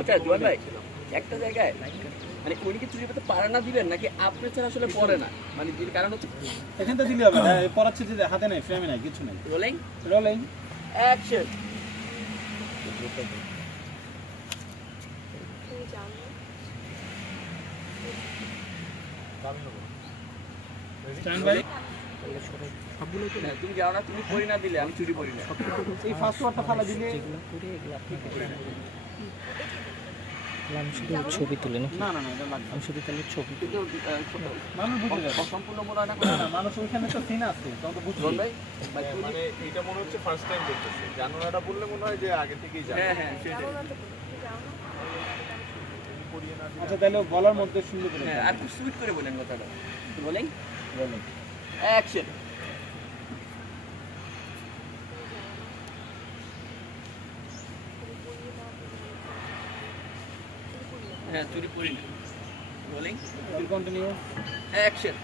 আচ্ছা জোয়ান ভাই একটা জায়গায় মানে উনি কি চুরি করতে পারে না দিবেন নাকি আপনি ছাড়া আসলে পড়ে না মানে কারণ হচ্ছে এখান থেকে দিলে হবে না, পড়াচ্ছি যে হাতে নাই, ফ্রেমে নাই, কিছু নাই। Rolling rolling action stand by. তুমি যাও না, তুমি পড়ি না দিলে আমি চুরি করি না। এই ফার্স্ট ওয়ার্ডটা ফালা দিলে আমি শুধু ছবি তুলে না, না না না, এটা লাগবে। আমি শুধু তাহলে ছবি কিন্তু মানুষ বুঝে যাবে। অসম্পূর্ণ মনে হয় না না না, মানুষ ওইখানে তো সিন আছে, তখন তো বুঝবে। রোল ভাই ভাই তুমি মানে এটা মনে হচ্ছে ফার্স্ট টাইম করতেছে, জানুয়ারিটা বললে মনে হয় যে আগে থেকেই জানে। হ্যাঁ হ্যাঁ সেটাই আচ্ছা তাহলে বলার মধ্যে সুন্দর করে হ্যাঁ আর খুব সুইট করে বলেন কথাটা রোলিং রোলিং অ্যাকশন হ্যাঁ চুরি করি না রোলিং কন্টিনিউ অ্যাকশন